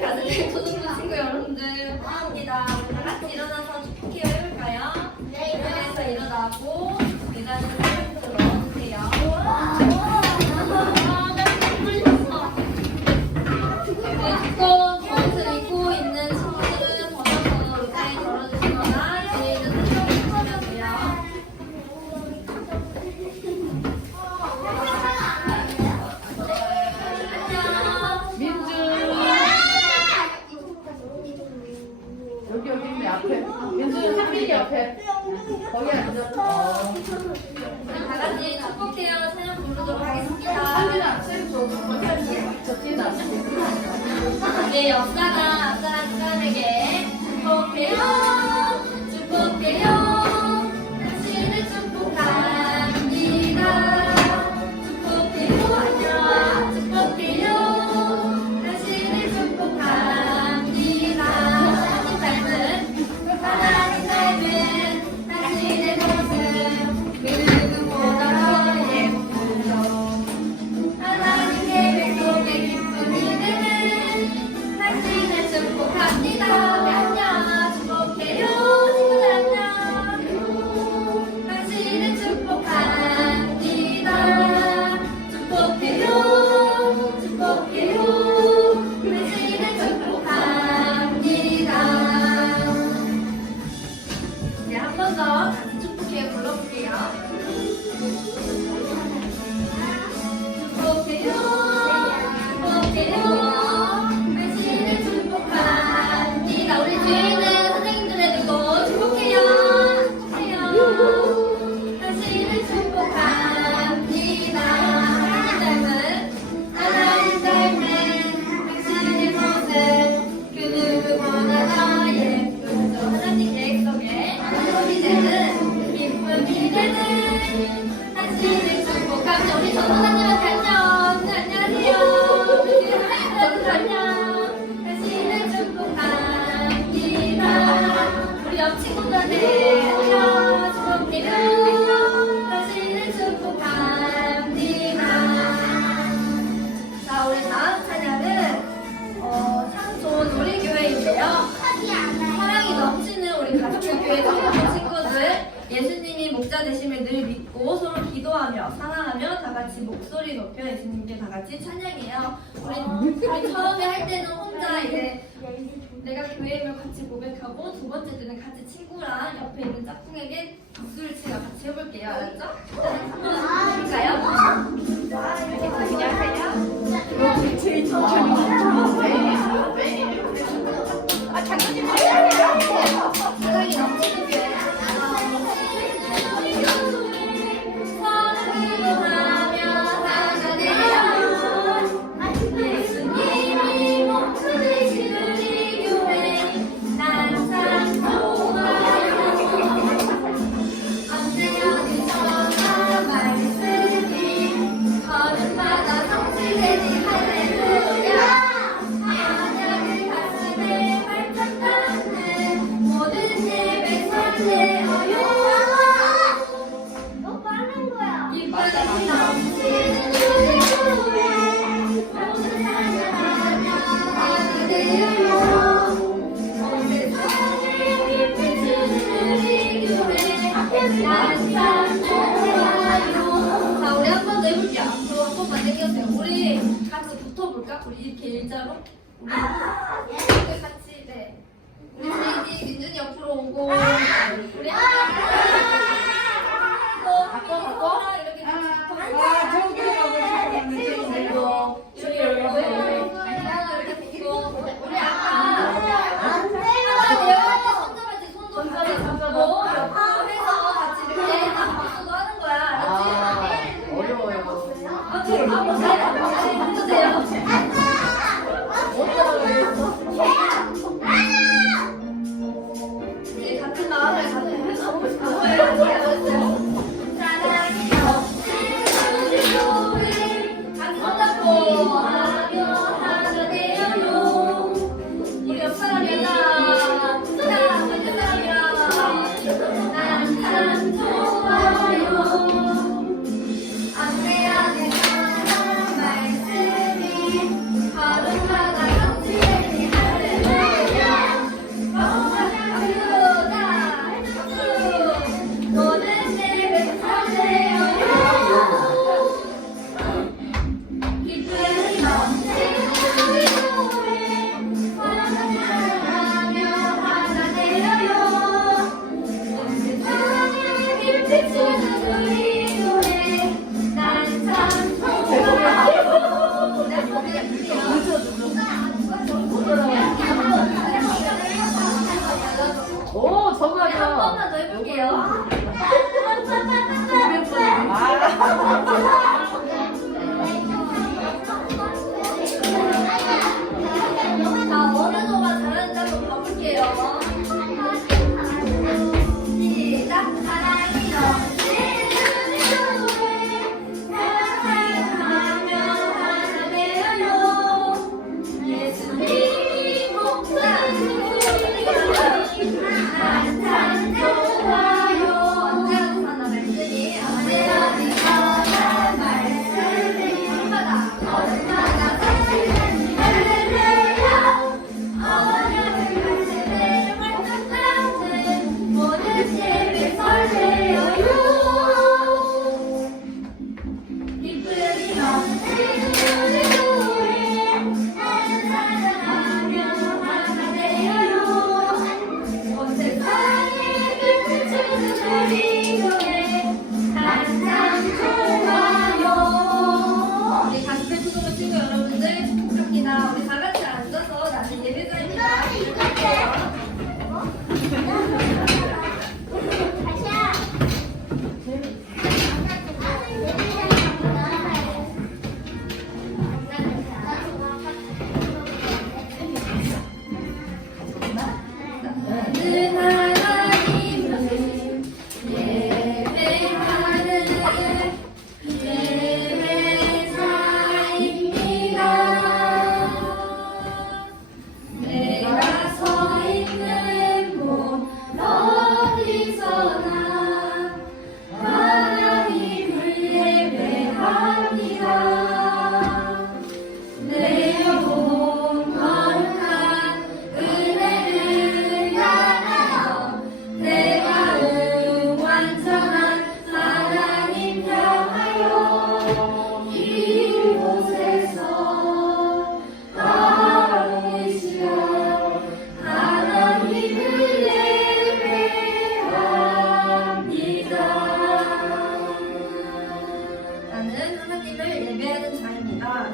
가슴에 초등부 친구 여러분들 환영합니다. 다 같이 일어나서 축복해요 해볼까요? 그래서 일어나고 계단을 살짝 넣어주세요. 두꺼운 옷을 입고 있는 친구들은 벗어서 의자에 걸어주시거나 뒤에 있는 수정을 하면 돼요. 여기 있네 앞에. 민수 한민이 앞에. 거기 앉아. 다 같이 축복해요. 찬양 부르도록 하겠습니다. 한민아, 쌤 저 뒤에 나. 내 역사가 앞사람 시간에게 축복해요. 축복해요. 당신을 축복합니다. 축복해요. 안녕. 축복해요. 당신을 축복합니다. 하나님 닮은 당신의 모습 그 누구보다 더 예쁘죠. 하나님 계획 속에 기쁜 이들은 당신을 축복합니다. 안녕. 축복해요. 친구들 안녕. 당신을 축복합니다. 축복해요. 축복해요. 당신을 축복합니다. 이제 한 번 더 같이 축복해요 불러볼게요. 축복해요. 축복해요. 당신을 축복합니다. 우리 뒤에 있는 선생님들의 누구 축복해요. 축복해요. 당신을 축복합니다. 하나님 닮은 당신의 모습 그 누구보다 더 예쁘죠. 하나님 계획 속에 기쁨이 되는 기쁨이 되는 당신을 축복합니다. 우리 전도사님한테 안녕. 네, 안녕하세요. 우리 뒤에 선생님들한테 안녕. 당신을 축복합니다. 우리 옆 친구들한테 안녕. 축복해요. 당신을 축복합니다. 자, 우리 다음 찬양은 참 좋은 우리 교회인데요. 사랑이 넘치는 우리 가축교회 청소년 친구들, 예수님이 목자 되심을 늘 믿고 서로 기도하며 사랑하며 다 같이 목소리 높여 예수님께 다 같이 찬양해요. 우리 처음에 할 때는 혼자 이제 내가 교회임을 같이 고백하고 두 번째 때는 같이 친구랑 옆에 있는 짝꿍에게 박수를 치며 같이 해볼게요. 알았죠? 한번 해볼까요? 자, 이렇게 같이 하세요. 제일 천천히. 아, 장난님 사랑이 넘치는 교회. 기도하며 하나 되어 예수님이 목자 되신 우리 교회 난 참 좋아요. 언제 어디서나 말씀이 걸음마다 성취되니 할렐루야. 언약을 가슴에 발짝 닿는 모든 예배 설레어요. 기쁨이 넘치는 우리 교회 모든 찬양하며 하나 되어요. 온 세상을 기쁘게 주는 우리 교회 난 참 좋아요. 자, 우리 한 번 더 해볼게요. 앞으로 한 번만 당겨주세요. 우리 같이 붙어볼까? 우리 이렇게 일자로? 우리 같이, 네. 우리 세인이 민준이 옆으로 오고 우리 바꿔 이렇게 같이 붙어볼까? 저기 이렇게 붙고 우리 아까 내려갈 때 손잡고 옆으로 해서 같이 이렇게 박수도 하는 거야. 알았지? 어려워요. 한번 잘 해주세요. 이제 같은 마음을 가지고 해보고 싶어요. 사랑이 넘치는 우리 교회 같이 손잡고 하며 하나 되어요. 우리 옆 사람이야. 사랑하고 있는 사람이야. 난 참 좋아요. 안내 안에 말씀이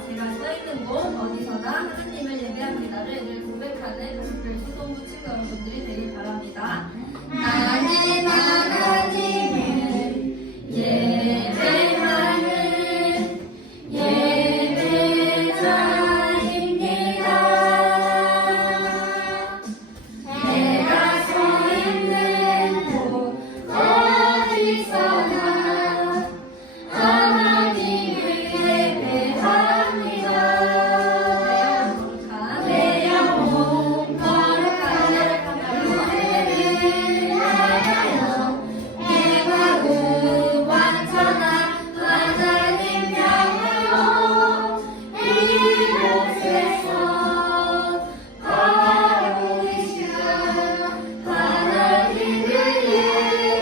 제가 서 있는 곳 어디서나 하나님을 예배합니다를 늘 고백하는 가족교회 초동부 친구 여러분들이 되길 바랍니다. 나는 하나님을 예배하는 예배자입니다. 내가 서 있는 곳 어디서나 하나님을 예배합니다. 내 영혼 거룩한 그대를 하나요 내가 그 완전한 하나님 향하여 이곳에서 거룩이시라 하나님을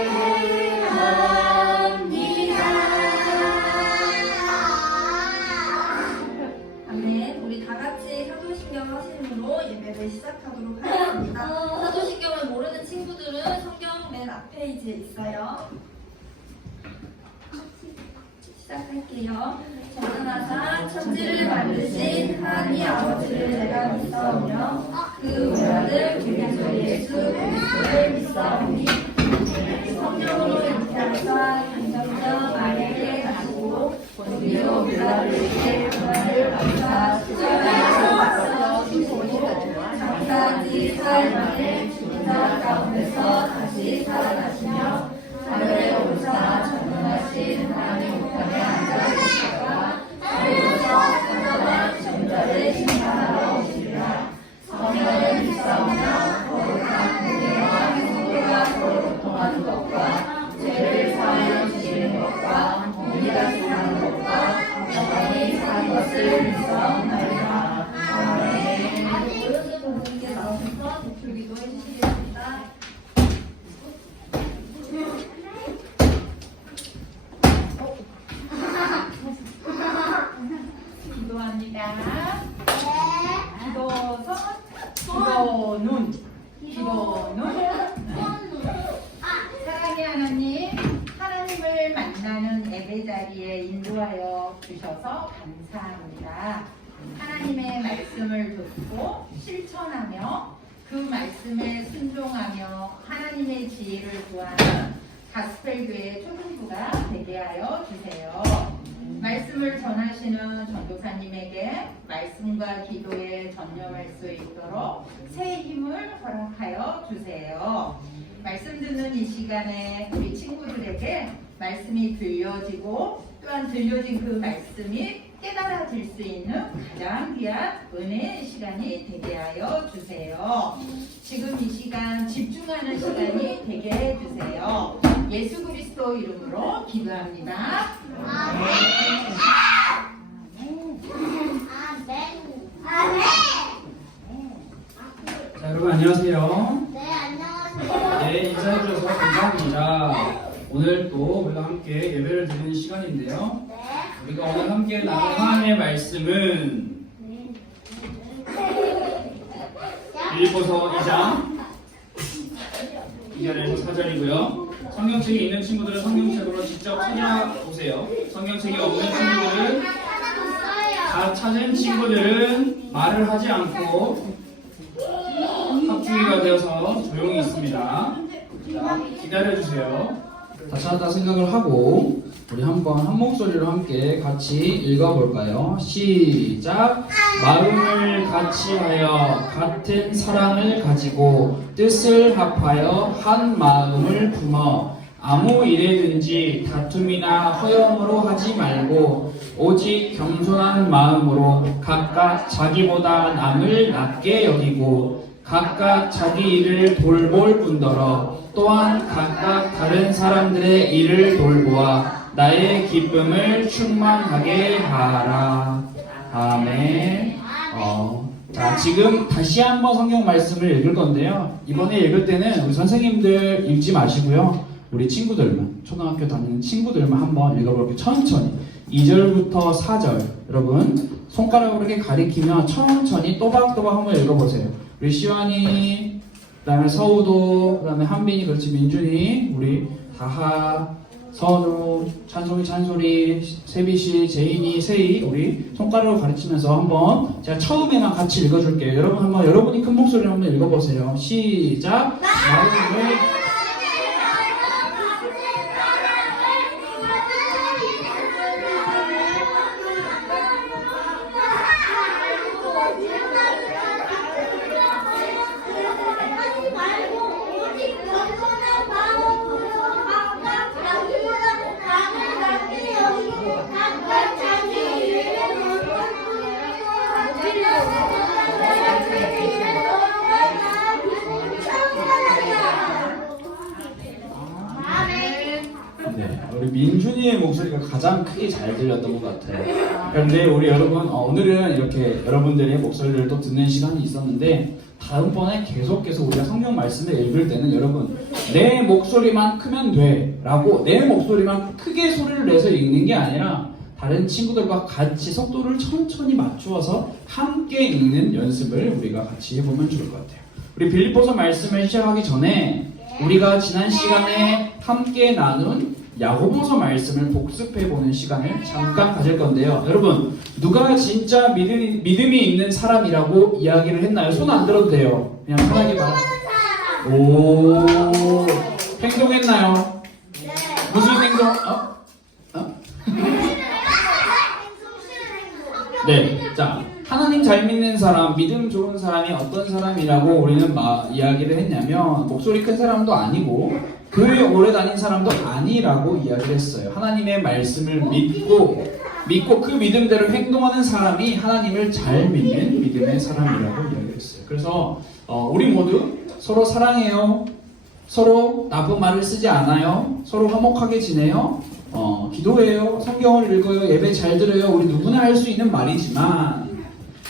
예배합니다. 아멘. 우리 다 같이 사도신경 하심으로 예배를 시작하도록 하겠습니다. 사도신경을 모르는 친구들은 성경 맨 앞페이지에 있어요. 시작할게요. 전능하사 천지를 만드신 하나님 아버지를 내가 믿사오며 그 외아들 우리 주 예수 그리스도를 믿사오니 성령으로 잉태하사 간접자 마리아에게 나시고 본디오 빌라도에게 고난을 받으사 십자가에서 죽으시고 장사지 사흘 만에 죽은 자 가운데서 다시 살아나시며 하늘에 오르사 전능하신 하나님 우편에 앉아 계시다가 하늘에서 사자와 정자를 심판하러 오시리라. 성령을 믿사오며 거룩한 공예와 성도가 서로 교통하는 것과 죄를 사하여 주시는 것과 우리가 사는 것과 영원히 사는 것을 믿사옵나이다. 아멘. 오른쪽 부모님께 나오셔서 대표 기도해 주시겠습니다. 기도합니다. 기도선, 기도눈, 기도눈. 사랑의 하나님, 하나님을 만나는 예배 자리에 인도하여 주셔서 감사합니다. 하나님의 말씀을 듣고 실천하며 그 말씀에 순종하며 하나님의 지혜를 구하는 가스펠교회 초등부가 되게 하여 주세요. 말씀을 전하시는 전도사님에게 말씀과 기도에 전념할 수 있도록 새 힘을 허락하여 주세요. 말씀 듣는 이 시간에 우리 친구들에게 말씀이 들려지고 또한 들려진 그 말씀이 깨달아질 수 있는 가장 귀한 은혜의 시간이 되게 하여 주세요. 지금 이 시간 집중하는 시간이 되게 해주세요. 예수 그리스도 이름으로 기도합니다. 자, 여러분 안녕하세요. 네, 안녕하세요. 네, 인사해 주셔서 감사합니다. 오늘 또 우리가 함께 예배를 드리는 시간인데요. 네. 우리가 오늘 함께 나눌 하나님의 말씀은 빌립보서 2장 2절에서 4절이고요. 성경책이 있는 친구들은 성경책으로 직접 찾아보세요. 성경책이 없는 친구들은 다 찾은 친구들은 말을 하지 않고 합주기가 되어서 조용히 있습니다. 자, 기다려주세요. 다시 하다 생각을 하고 우리 한번 한 목소리로 함께 같이 읽어볼까요? 시작! 마음을 같이 하여 같은 사랑을 가지고 뜻을 합하여 한 마음을 품어 아무 일에든지 다툼이나 허영으로 하지 말고 오직 겸손한 마음으로 각각 자기보다 남을 낮게 여기고 각각 자기 일을 돌볼 뿐더러 또한 각각 다른 사람들의 일을 돌보아 나의 기쁨을 충만하게 하라. 아멘. 자, 지금 다시 한번 성경 말씀을 읽을 건데요. 이번에 읽을 때는 우리 선생님들 읽지 마시고요. 우리 친구들만, 초등학교 다니는 친구들만 한번 읽어볼게요. 천천히. 2절부터 4절. 여러분, 손가락으로 이렇게 가리키면 천천히 또박또박 한번 읽어보세요. 우리 시완이, 그 다음에 서우도, 그 다음에 한빈이, 그렇지, 민준이, 우리 다하, 선우, 찬송이, 찬솔이, 세비씨, 제인이, 세이 우리 손가락으로 가르치면서 한번 제가 처음에만 같이 읽어줄게요. 여러분 한번 여러분이 큰 목소리로 한번 읽어보세요. 시작. 마음을 네, 우리 민준이의 목소리가 가장 크게 잘 들렸던 것 같아요. 그런데 우리 여러분, 오늘은 이렇게 여러분들의 목소리를 또 듣는 시간이 있었는데 다음번에 계속 우리가 성경 말씀을 읽을 때는 여러분 내 목소리만 크면 돼 라고 내 목소리만 크게 소리를 내서 읽는 게 아니라 다른 친구들과 같이 속도를 천천히 맞추어서 함께 읽는 연습을 우리가 같이 해보면 좋을 것 같아요. 우리 빌립보서 말씀을 시작하기 전에 우리가 지난 시간에 함께 나눈 야고보서 말씀을 복습해보는 시간을 잠깐 가질 건데요. 여러분, 누가 진짜 믿음이 있는 사람이라고 이야기를 했나요? 손 안 들어도 돼요. 그냥 편하게 말하. 오, 행동했나요? 무슨 행동? 네, 자, 하나님 잘 믿는 사람, 믿음 좋은 사람이 어떤 사람이라고 우리는 이야기를 했냐면 목소리 큰 사람도 아니고 교회 오래 다닌 사람도 아니라고 이야기를 했어요. 하나님의 말씀을 믿고 그 믿음대로 행동하는 사람이 하나님을 잘 믿는 믿음의 사람이라고 이야기를 했어요. 그래서 우리 모두 서로 사랑해요. 서로 나쁜 말을 쓰지 않아요. 서로 화목하게 지내요. 기도해요. 성경을 읽어요. 예배 잘 들어요. 우리 누구나 할 수 있는 말이지만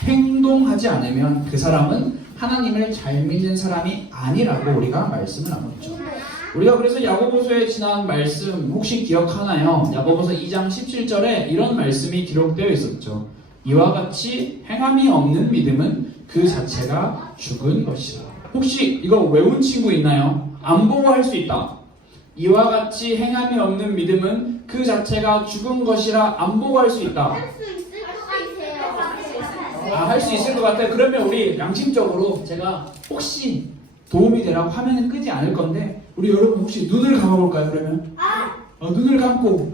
행동하지 않으면 그 사람은 하나님을 잘 믿는 사람이 아니라고 우리가 말씀을 나눴죠. 우리가 그래서 야고보서에 지난 말씀 혹시 기억하나요? 야고보서 2장 17절에 이런 말씀이 기록되어 있었죠. 이와 같이 행함이 없는 믿음은 그 자체가 죽은 것이다. 혹시 이거 외운 친구 있나요? 안 보고 할 수 있다. 이와 같이 행함이 없는 믿음은 그 자체가 죽은 것이라 안 보고 할 수 있다. 할 수 있을 것 같아요. 그러면 우리 양심적으로 제가 혹시 도움이 되라고 화면을 끄지 않을 건데 우리 여러분 혹시 눈을 감아볼까요? 그러면 눈을 감고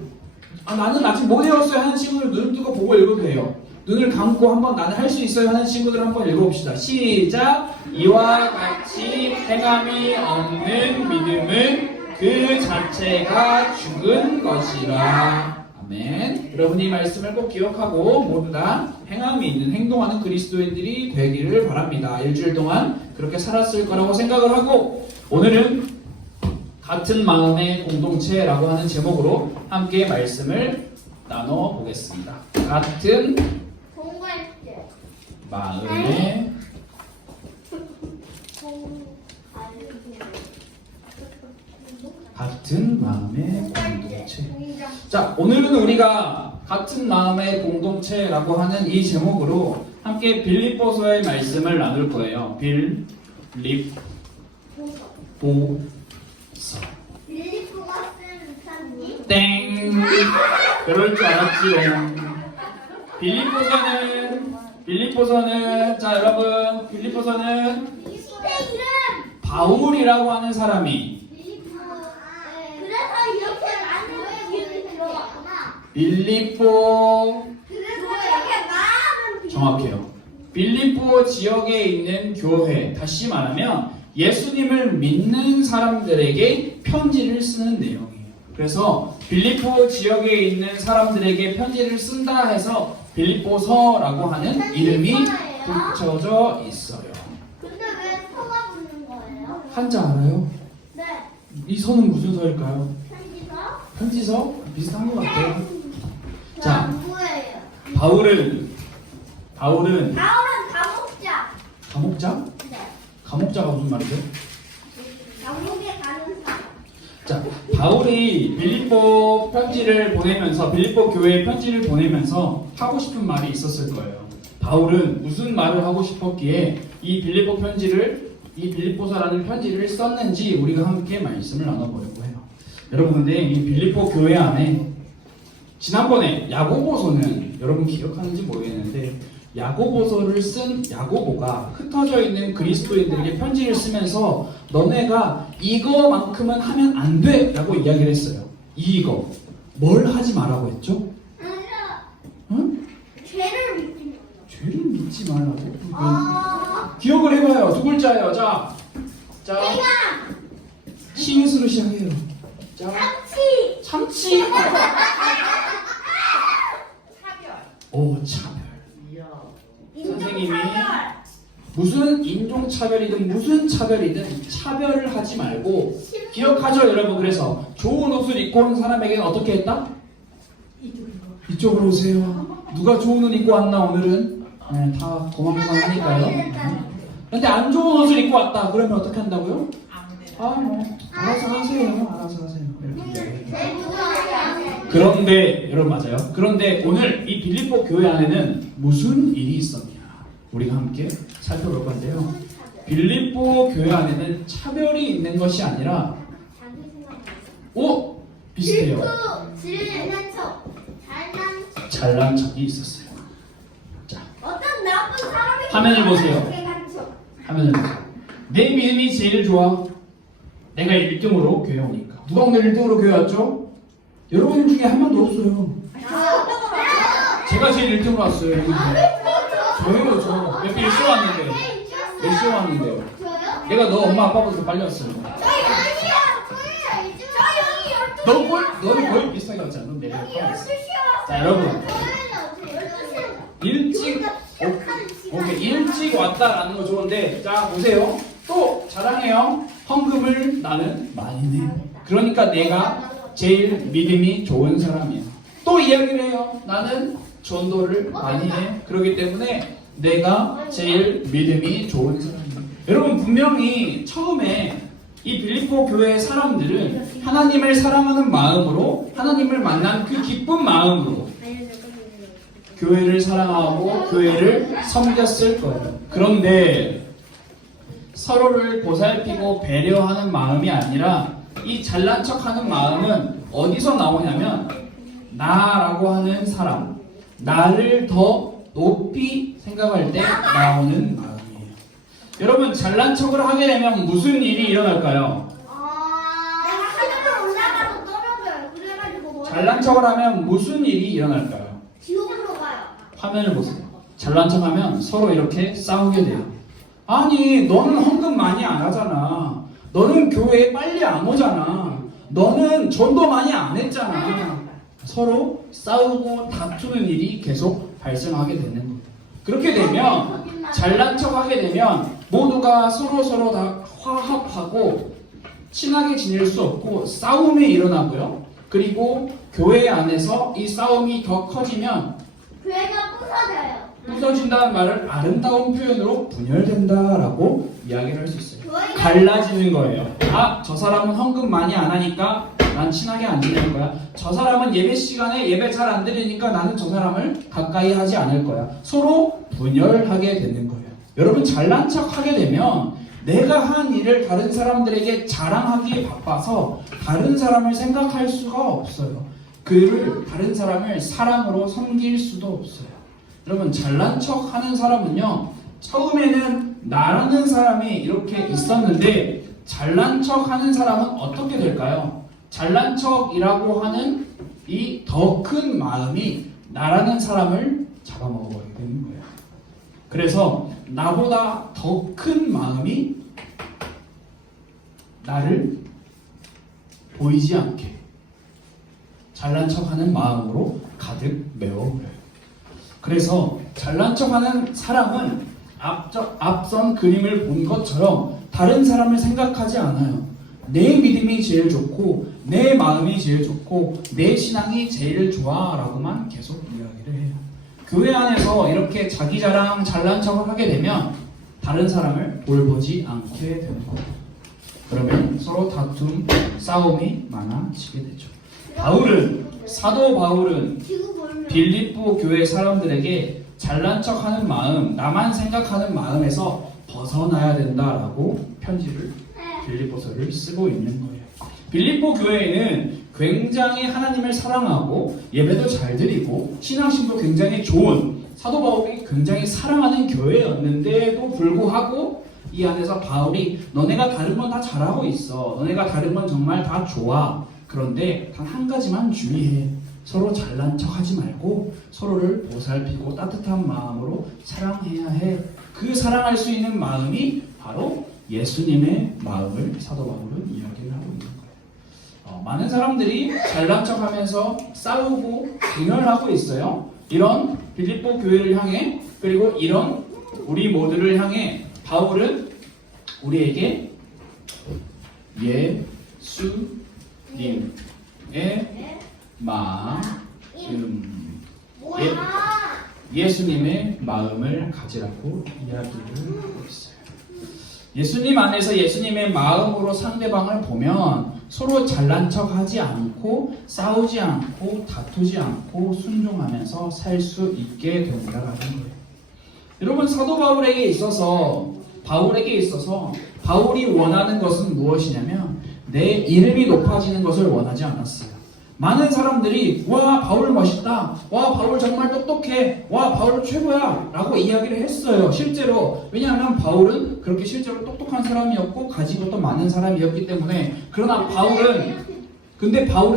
나는 아직 못 외웠어요 하는 친구들 눈을 뜨고 보고 읽어도 돼요. 눈을 감고 한번 나는 할 수 있어요 하는 친구들 한번 읽어봅시다. 시작. 이와 같이 행함이 없는 믿음은 그 자체가 죽은 것이라. 아멘. 여러분이 말씀을 꼭 기억하고 모두 다 행함이 있는 행동하는 그리스도인들이 되기를 바랍니다. 일주일 동안 그렇게 살았을 거라고 생각을 하고 오늘은 같은 마음의 공동체라고 하는 제목으로 함께 말씀을 나눠보겠습니다. 같은 마음의 공동체. 자, 오늘은 우리가 같은 마음의 공동체라고 하는 이 제목으로 함께 빌립보서의 말씀을 나눌 거예요. 빌립보서. 땡. 그럴 줄 알았지요. 빌립보서는 자 여러분 빌립보서는 바울이라고 하는 사람이 정확해요. 빌립보 지역에 있는 교회, 다시 말하면 예수님을 믿는 사람들에게 편지를 쓰는 내용이에요. 그래서 빌립보 지역에 있는 사람들에게 편지를 쓴다 해서 빌립보서라고 하는 이름이 붙여져 있어요. 근데 왜 서가 붙는 거예요? 한자 알아요? 네. 이 서는 무슨 서일까요? 편지서? 편지서? 비슷한 것 같아요. 자, 뭐예요? 바울은 감옥자. 감옥자? 네. 감옥자가 무슨 말이죠? 감옥에 가는 사람. 자, 바울이 빌립보 교회에 편지를 보내면서 하고 싶은 말이 있었을 거예요. 바울은 무슨 말을 하고 싶었기에 이 빌립보서라는 편지를 썼는지 우리가 함께 말씀을 나눠보려고 해요. 여러분 근데 이 빌립보 교회 안에 지난번에 야고보서는 여러분 기억하는지 모르겠는데 야고보서를 쓴 야고보가 흩어져 있는 그리스도인들에게 편지를 쓰면서 너네가 이거만큼은 하면 안 돼! 라고 이야기를 했어요. 이거 뭘 하지 말라고 했죠? 응? 죄를 믿지 마. 죄를 믿지 말라고. 기억을 해봐요. 두 글자예요. 자, 시옷으로 시작해요. 자, 참치. 오, 차별. 선생님이 무슨 인종차별이든 무슨 차별이든 차별을 하지 말고 기억하죠 여러분. 그래서 좋은 옷을 입고 온 사람에게는 어떻게 했다? 이쪽으로 오세요. 누가 좋은 옷 입고 왔나 오늘은? 네, 다 고만고만하니까요. 근데 안 좋은 옷을 입고 왔다 그러면 어떻게 한다고요? 알아서 하세요. 알아서 하세요. 이렇게. 그런데 여러분 맞아요. 그런데 오늘 이 빌립보 교회 안에는 무슨 일이 있었냐? 우리가 함께 살펴볼 건데요. 빌립보 교회 안에는 차별이 있는 것이 아니라 비슷해요. 잘난 척이 있었어요. 자, 어떤 나쁜 사람이 화면을 보세요. 화면을 보세요. 내 믿음이 제일 좋아. 내가 1등으로 교회 오니까. 누가 오늘 1등으로 교회 왔죠? 여러분 중에 한 명도 없어요. 제가 제일 1등으로 왔어요. 저요, 저. 몇 시에 왔는데. 몇 시에 왔는데요. 내가 너 엄마 아빠보다 더 빨리 왔어요. 너는 거의 비슷하게 왔잖아. 넌 내가 빨리 왔어. 자, 여러분. 일찍 왔다라는 거 좋은데, 자, 보세요. 또 자랑해요. 헌금을 나는 많이 내. 그러니까 내가 제일 믿음이 좋은 사람이야. 또 이야기를 해요. 나는 전도를 많이 해. 그렇기 때문에 내가 제일 믿음이 좋은 사람이야. 여러분 분명히 처음에 이 빌립보 교회의 사람들은 하나님을 사랑하는 마음으로 하나님을 만난 그 기쁜 마음으로 교회를 사랑하고 교회를 섬겼을 거예요. 그런데 서로를 보살피고 배려하는 마음이 아니라 이 잘난 척하는 마음은 어디서 나오냐면 나라고 하는 사람, 나를 더 높이 생각할 때 나오는 마음이에요. 여러분 잘난 척을 하게 되면 무슨 일이 일어날까요? 내가 하늘로 올라가서 떨어져요. 그래가지고 잘난 척을 하면 무슨 일이 일어날까요? 지옥으로 가요. 화면을 보세요. 잘난 척하면 서로 이렇게 싸우게 돼요. 아니 너는 헌금 많이 안 하잖아. 너는 교회에 빨리 안 오잖아. 너는 전도 많이 안 했잖아. 서로 싸우고 다투는 일이 계속 발생하게 되는 거예요. 그렇게 되면 잘난 척하게 되면 모두가 서로 다 화합하고 친하게 지낼 수 없고 싸움이 일어나고요. 그리고 교회 안에서 이 싸움이 더 커지면 교회가 부서져요. 부서진다는 말을 아름다운 표현으로 분열된다라고 이야기를 할 수 있어요. 교회가 갈라지는 거예요. 저 사람은 헌금 많이 안 하니까 난 친하게 안 지낼 거야. 저 사람은 예배 시간에 예배 잘 안 드리니까 나는 저 사람을 가까이 하지 않을 거야. 서로 분열하게 되는 거예요. 여러분 잘난 척 하게 되면 내가 한 일을 다른 사람들에게 자랑하기에 바빠서 다른 사람을 생각할 수가 없어요. 다른 사람을 사랑으로 섬길 수도 없어요. 여러분 잘난 척 하는 사람은요, 처음에는 나라는 사람이 이렇게 있었는데 잘난 척 하는 사람은 어떻게 될까요? 잘난 척이라고 하는 이 더 큰 마음이 나라는 사람을 잡아먹어버리게 되는 거예요. 그래서 나보다 더 큰 마음이 나를 보이지 않게 잘난 척하는 마음으로 가득 메워버려요. 그래서 잘난 척하는 사람은 앞선 그림을 본 것처럼 다른 사람을 생각하지 않아요. 내 믿음이 제일 좋고 내 마음이 제일 좋고 내 신앙이 제일 좋아 라고만 계속 이야기를 해요. 교회 안에서 이렇게 자기 자랑 잘난 척을 하게 되면 다른 사람을 돌보지 않게 되는 거예요. 그러면 서로 다툼, 싸움이 많아지게 되죠. 사도 바울은 빌립보 교회 사람들에게 잘난 척하는 마음, 나만 생각하는 마음에서 벗어나야 된다라고 편지를 빌립보서를 쓰고 있는 거예요. 빌립보 교회에는 굉장히 하나님을 사랑하고 예배도 잘 드리고 신앙심도 굉장히 좋은 사도 바울이 굉장히 사랑하는 교회였는데도 불구하고 이 안에서 바울이 너네가 다른 건 다 잘하고 있어. 너네가 다른 건 정말 다 좋아. 그런데 단 한 가지만 주의해. 서로 잘난 척 하지 말고 서로를 보살피고 따뜻한 마음으로 사랑해야 해. 그 사랑할 수 있는 마음이 바로 예수님의 마음을 사도 바울은 이야기를 하고 있는 거예요. 많은 사람들이 잘난 척 하면서 싸우고 분열하고 있어요. 이런 빌립보 교회를 향해 그리고 이런 우리 모두를 향해 바울은 우리에게 예수님의 마음 예수님의 마음을 가지라고 이야기를 하고 있어요. 예수님 안에서 예수님의 마음으로 상대방을 보면 서로 잘난 척하지 않고 싸우지 않고 다투지 않고 순종하면서 살 수 있게 된다라는 거예요. 여러분 사도 바울에게 있어서 바울이 원하는 것은 무엇이냐면 내 이름이 높아지는 것을 원하지 않았어요. 많은 사람들이 와 바울 멋있다, 와 바울 정말 똑똑해, 와 바울 최고야 라고 이야기를 했어요. 실제로 왜냐하면 바울은 그렇게 실제로 똑똑한 사람이었고 가지고 또 많은 사람이었기 때문에. 그러나 바울은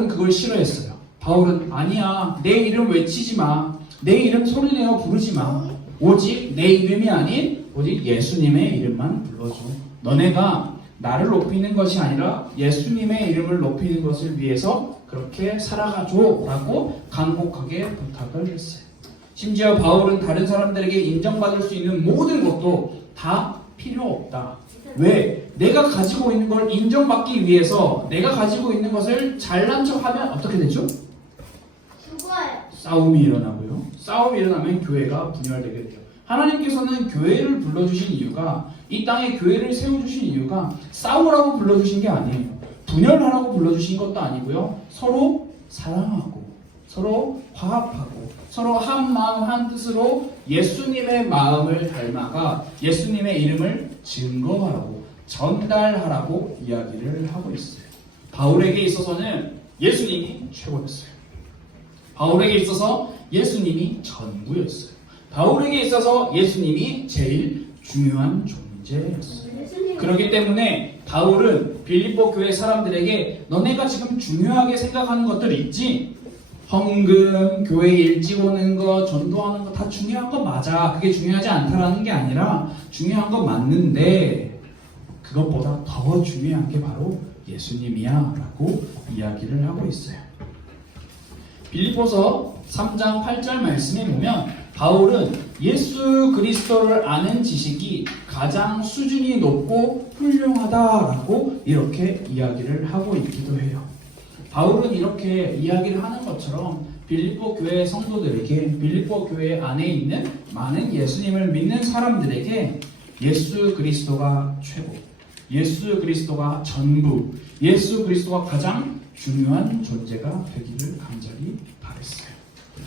그걸 싫어했어요. 바울은 아니야, 내 이름 외치지 마, 내 이름 소리내어 부르지 마, 오직 내 이름이 아닌 오직 예수님의 이름만 불러줘. 너네가 나를 높이는 것이 아니라 예수님의 이름을 높이는 것을 위해서 그렇게 살아가줘 라고 간곡하게 부탁을 했어요. 심지어 바울은 다른 사람들에게 인정받을 수 있는 모든 것도 다 필요 없다. 왜? 내가 가지고 있는 걸 인정받기 위해서 내가 가지고 있는 것을 잘난 척하면 어떻게 되죠? 죽어요. 싸움이 일어나고요. 싸움이 일어나면 교회가 분열되게 돼요. 하나님께서는 교회를 불러주신 이유가, 이 땅에 교회를 세워주신 이유가 싸우라고 불러주신 게 아니에요. 분열하라고 불러주신 것도 아니고요. 서로 사랑하고 서로 화합하고 서로 한 마음 한 뜻으로 예수님의 마음을 닮아가 예수님의 이름을 증거하라고 전달하라고 이야기를 하고 있어요. 바울에게 있어서는 예수님이 최고였어요. 바울에게 있어서 예수님이 전부였어요. 바울에게 있어서 예수님이 제일 중요한 존재였어요. 그렇기 때문에 바울은 빌립보 교회 사람들에게 너네가 지금 중요하게 생각하는 것들 있지? 헌금, 교회 일찍 오는 거, 전도하는 거 다 중요한 거 맞아. 그게 중요하지 않다라는 게 아니라 중요한 거 맞는데 그것보다 더 중요한 게 바로 예수님이야 라고 이야기를 하고 있어요. 빌립보서 3장 8절 말씀에 보면 바울은 예수 그리스도를 아는 지식이 가장 수준이 높고 훌륭하다라고 이렇게 이야기를 하고 있기도 해요. 바울은 이렇게 이야기를 하는 것처럼 빌립보 교회 성도들에게, 빌립보 교회 안에 있는 많은 예수님을 믿는 사람들에게 예수 그리스도가 최고, 예수 그리스도가 전부, 예수 그리스도가 가장 중요한 존재가 되기를 간절히 바랬어요.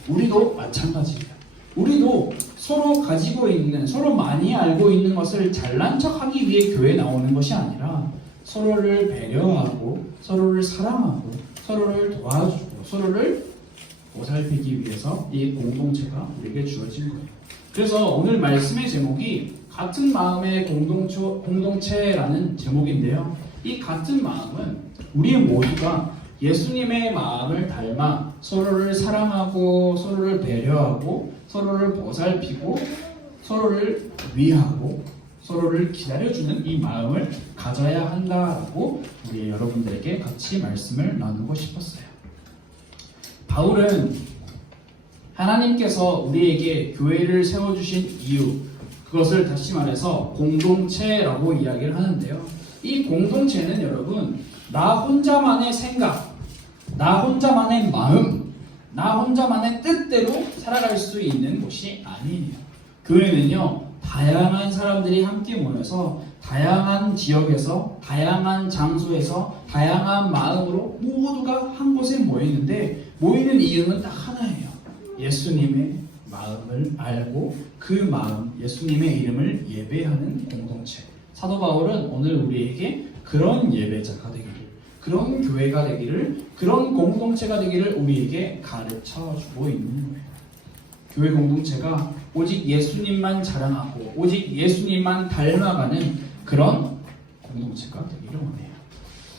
우리도 마찬가지입니다. 우리도 서로 가지고 있는, 서로 많이 알고 있는 것을 잘난 척하기 위해 교회에 나오는 것이 아니라 서로를 배려하고 서로를 사랑하고 서로를 도와주고 서로를 보살피기 위해서 이 공동체가 우리에게 주어진 거예요. 그래서 오늘 말씀의 제목이 같은 마음의 공동체라는 제목인데요. 이 같은 마음은 우리 모두가 예수님의 마음을 닮아 서로를 사랑하고 서로를 배려하고 서로를 보살피고 서로를 위하고 서로를 기다려주는 이 마음을 가져야 한다라고 우리 여러분들에게 같이 말씀을 나누고 싶었어요. 바울은 하나님께서 우리에게 교회를 세워주신 이유, 그것을 다시 말해서 공동체라고 이야기를 하는데요. 이 공동체는 여러분, 나 혼자만의 생각, 나 혼자만의 마음, 나 혼자만의 뜻대로 살아갈 수 있는 곳이 아니에요. 교회는요, 다양한 사람들이 함께 모여서 다양한 지역에서, 다양한 장소에서, 다양한 마음으로 모두가 한 곳에 모이는데, 모이는 이유는 딱 하나예요. 예수님의 마음을 알고 그 마음, 예수님의 이름을 예배하는 공동체. 사도 바울은 오늘 우리에게 그런 예배자가 되기를, 그런 교회가 되기를, 그런 공동체가 되기를 우리에게 가르쳐 주고 있는 거예요. 교회 공동체가 오직 예수님만 자랑하고 오직 예수님만 닮아가는 그런 공동체가 되기를 원해요.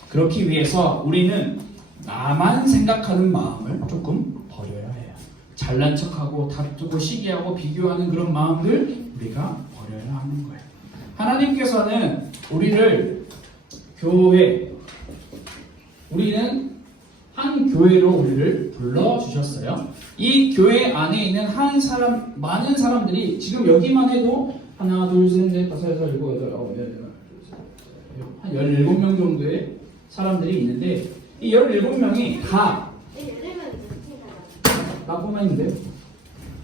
그렇기 위해서 우리는 나만 생각하는 마음을 조금 버려야 해요. 잘난 척하고 다투고 시기하고 비교하는 그런 마음들 우리가 버려야 하는 거예요. 하나님께서는 우리를 우리는 한 교회로 우리를 불러주셨어요. 이 교회 안에 있는 많은 사람들이 지금 여기만 해도 하나, 둘, 셋, 넷, 다섯, 여섯, 일곱, 여덟, 아홉, 열, 한 17명 정도의 사람들이 있는데 이 17명이 다 나뿐만 있는데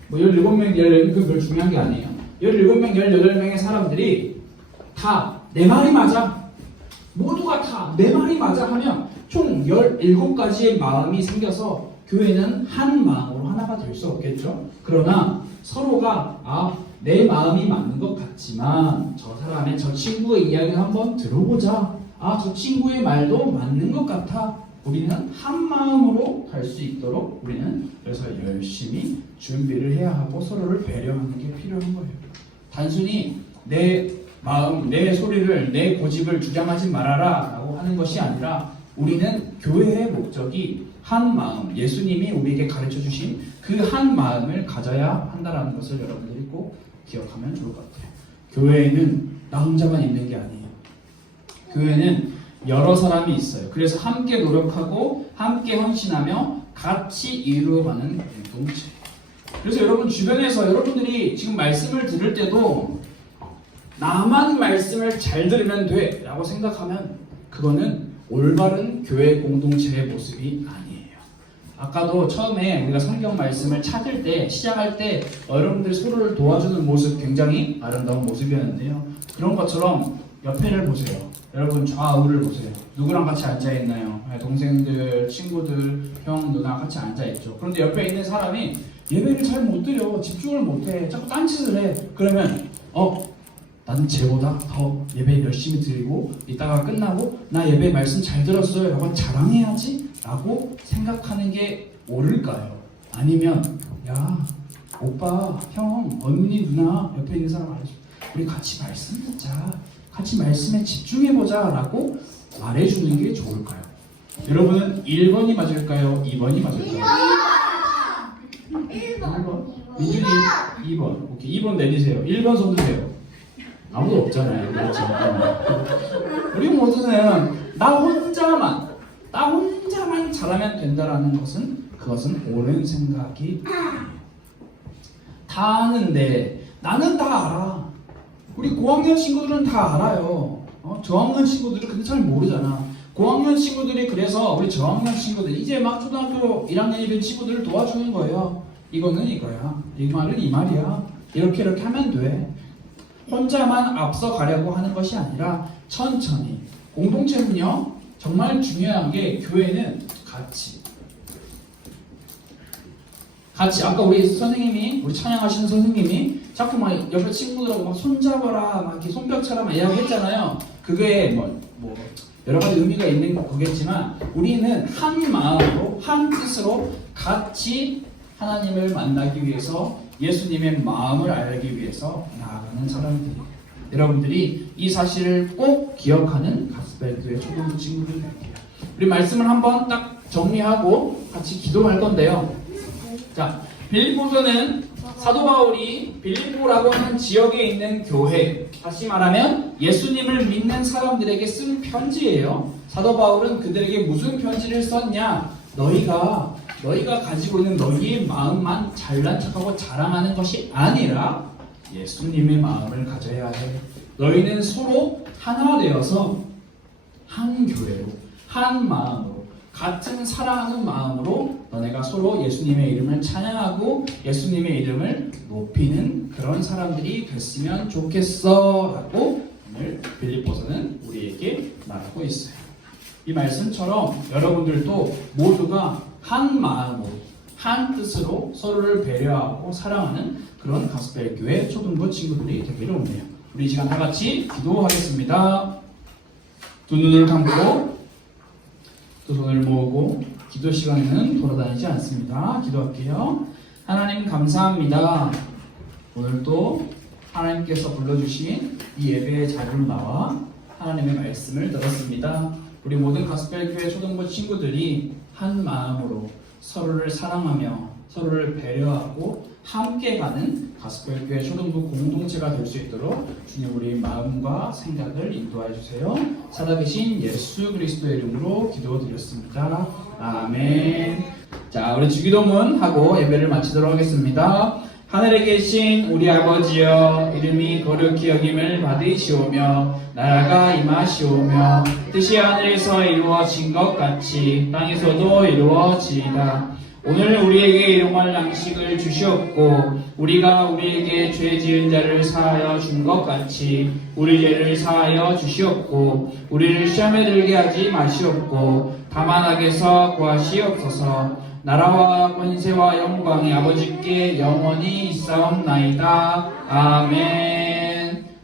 뭐 17명, 18명 그건 별 중요한 게 아니에요. 17명, 18명의 사람들이 다 내 말이 맞아. 모두가 다 내 말이 맞아 하면 총 17가지의 마음이 생겨서 교회는 한 마음으로 하나가 될 수 없겠죠. 그러나 서로가 내 마음이 맞는 것 같지만 저 사람의 저 친구의 이야기를 한번 들어보자. 저 친구의 말도 맞는 것 같아. 우리는 한 마음으로 갈 수 있도록 우리는 그래서 열심히 준비를 해야 하고 서로를 배려하는 게 필요한 거예요. 단순히 내 마음, 내 소리를, 내 고집을 주장하지 말아라 라고 하는 것이 아니라 우리는 교회의 목적이 한 마음, 예수님이 우리에게 가르쳐 주신 그 한 마음을 가져야 한다는 것을 여러분들이 꼭 기억하면 좋을 것 같아요. 교회에는 나 혼자만 있는 게 아니에요. 교회는 여러 사람이 있어요. 그래서 함께 노력하고 함께 헌신하며 같이 이루어가는 공동체. 그래서 여러분 주변에서 여러분들이 지금 말씀을 들을 때도 나만 말씀을 잘 들으면 돼 라고 생각하면 그거는 올바른 교회 공동체의 모습이 아니에요. 아까도 처음에 우리가 성경 말씀을 찾을 때 시작할 때 여러분들 서로를 도와주는 모습 굉장히 아름다운 모습이었는데요. 그런 것처럼 옆에를 보세요. 여러분 좌우를 보세요. 누구랑 같이 앉아있나요? 동생들, 친구들, 형, 누나 같이 앉아있죠. 그런데 옆에 있는 사람이 예배를 잘 못 드려. 집중을 못해. 자꾸 딴짓을 해. 그러면 나는 쟤보다 더 예배 열심히 드리고 이따가 끝나고 나 예배 말씀 잘 들었어요 라고 자랑해야지 라고 생각하는 게 옳을까요? 아니면 야 오빠, 형, 언니, 누나 옆에 있는 사람 알려줘. 우리 같이 말씀 듣자. 같이 말씀에 집중해보자 라고 말해주는 게 좋을까요? 여러분은 1번이 맞을까요? 2번이 맞을까요? 1번. 민준이 2번. 오케이, 2번 내리세요. 1번 손 드세요. 아무도 없잖아요. 그렇죠? 우리 모두는 나 혼자만 잘하면 된다라는 그것은 옳은 생각이 다 아는데 나는 다 알아. 우리 고학년 친구들은 다 알아요. 저학년 친구들은 근데 잘 모르잖아. 고학년 친구들이 그래서 우리 저학년 친구들 이제 막 초등학교 1학년이 된 친구들을 도와주는 거예요. 이거는 이거야. 이 말은 이 말이야. 이렇게 하면 돼. 혼자만 앞서 가려고 하는 것이 아니라 천천히. 공동체는요 정말 중요한 게 교회는 같이 아까 우리 찬양하시는 선생님이 자꾸 막 옆에 친구들하고 막 손잡아라 막 이렇게 손뼉처럼 이야기했잖아요. 그게 뭐 여러 가지 의미가 있는 거겠지만 우리는 한 마음으로 한 뜻으로 같이 하나님을 만나기 위해서 예수님의 마음을 알기 위해서 나아가는 사람들이에요. 여러분들이 이 사실을 꼭 기억하는 가스펠교회 초등부 친구들이 될게요. 우리 말씀을 한번 딱 정리하고 같이 기도할 건데요. 자, 빌립보서는 사도 바울이 빌립보라고 하는 지역에 있는 교회, 다시 말하면 예수님을 믿는 사람들에게 쓴 편지예요. 사도 바울은 그들에게 무슨 편지를 썼냐? 너희가 가지고 있는 너희의 마음만 잘난 척하고 자랑하는 것이 아니라 예수님의 마음을 가져야 해. 너희는 서로 하나 되어서 한 교회로, 한 마음으로, 같은 사랑하는 마음으로 너네가 서로 예수님의 이름을 찬양하고 예수님의 이름을 높이는 그런 사람들이 됐으면 좋겠어 라고 오늘 빌립보서는 우리에게 말하고 있어요. 이 말씀처럼 여러분들도 모두가 한 마음으로 한 뜻으로 서로를 배려하고 사랑하는 그런 가스펠 교회 초등부 친구들이 되기를 원해요. 우리 이 시간 다 같이 기도하겠습니다. 두 눈을 감고 두 손을 모으고 기도 시간에는 돌아다니지 않습니다. 기도할게요. 하나님 감사합니다. 오늘도 하나님께서 불러주신 이 예배의 자리로 나와 하나님의 말씀을 들었습니다. 우리 모든 가스펠교회 초등부 친구들이 한 마음으로 서로를 사랑하며 서로를 배려하고 함께 가는 가스펠교회 초등부 공동체가 될 수 있도록 주님 우리 마음과 생각을 인도하여 주세요. 살아계신 예수 그리스도의 이름으로 기도드렸습니다. 아멘. 자, 우리 주기도문 하고 예배를 마치도록 하겠습니다. 하늘에 계신 우리 아버지여, 이름이 거룩히 여김을 받으시오며 나라가 임하시오며 뜻이 하늘에서 이루어진 것 같이 땅에서도 이루어지이다. 오늘 우리에게 일용할 양식을 주시옵고 우리가 우리에게 죄 지은 자를 사하여 준 것 같이 우리 죄를 사하여 주시옵고 우리를 시험에 들게 하지 마시옵고 다만 악에서 구하시옵소서. 나라와 권세와 영광이 아버지께 영원히 있사옵나이다. 아멘.